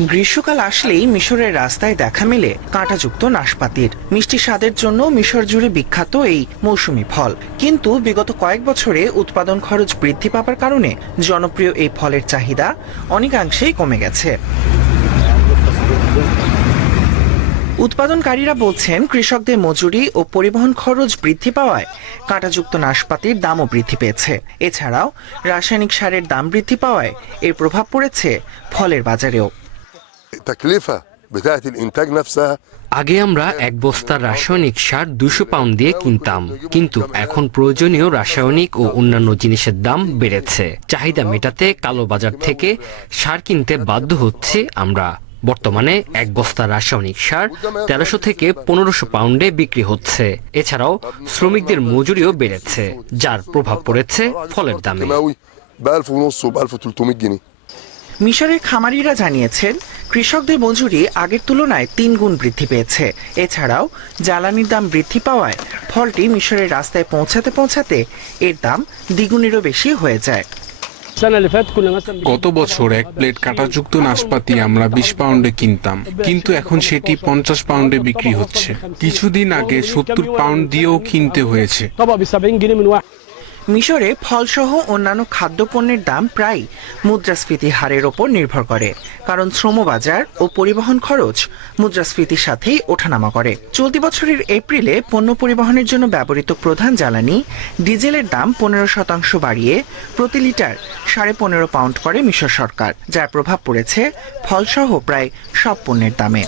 গ্রীষ্মকাল আসলেই মিশরের রাস্তায় দেখা মেলে কাঁটাযুক্ত নাশপাতির। মিষ্টি স্বাদের জন্য মিশর জুড়ে বিখ্যাত এই মৌসুমি ফল। কিন্তু বিগত কয়েক বছরে উৎপাদন খরচ বৃদ্ধি পাবার কারণে জনপ্রিয় এই ফলের চাহিদা অনেকাংশেই কমে গেছে। উৎপাদনকারীরা বলছেন কৃষকদের মজুরি ও পরিবহন খরচ বৃদ্ধি পাওয়ায় কাঁটাযুক্ত নাশপাতির দামও বৃদ্ধি পেয়েছে। এছাড়াও রাসায়নিক সারের দাম বৃদ্ধি পাওয়ায় এর প্রভাব পড়েছে ফলের বাজারেও। আগে আমরা এক বস্তার রাসায়নিক সার দুশো পাউন্ড দিয়ে কিনতাম কিন্তু এখন প্রয়োজনীয় রাসায়নিক ও অন্যান্য জিনিসের দাম বেড়েছে। চাহিদা মেটাতে কালো বাজার থেকে সার কিনতে বাধ্য হচ্ছে আমরা। বর্তমানে এক বস্তা রাসায়নিক সার তেরোশো থেকে পনেরোশো পাউন্ডে বিক্রি হচ্ছে। এছাড়াও শ্রমিকদের মজুরিও বেড়েছে, যার প্রভাব পড়েছে ফলের দামে। মিশরের খামারিরা জানিয়েছেন, কৃষকদের মজুরি আগের তুলনায় তিন গুণ বৃদ্ধি পেয়েছে। এছাড়াও জ্বালানির দাম বৃদ্ধি পাওয়ায় ফলটি মিশরের রাস্তায় পৌঁছাতে পৌঁছাতে এর দাম দ্বিগুণেরও বেশি হয়ে যায়। গত বছর এক প্লেট কাঁটাযুক্ত নাশপাতি আমরা বিশ পাউন্ডে কিনতাম কিন্তু এখন সেটি পঞ্চাশ পাউন্ডে বিক্রি হচ্ছে। কিছুদিন আগে সত্তর পাউন্ড দিয়েও কিনতে হয়েছে। মিশরে ফলসহ অন্যান্য খাদ্যপণ্যের দাম প্রায় মুদ্রাস্ফীতি হারের ওপর নির্ভর করে, কারণ শ্রমবাজার ও পরিবহন খরচ মুদ্রাস্ফীতির সাথেই ওঠানামা করে। চলতি বছরের এপ্রিলে পণ্য পরিবহনের জন্য ব্যবহৃত প্রধান জ্বালানি ডিজেলের দাম পনেরো শতাংশ বাড়িয়ে প্রতি লিটার সাড়ে পনেরো পাউন্ড করে মিশর সরকার, যার প্রভাব পড়েছে ফলসহ প্রায় সব পণ্যের দামে।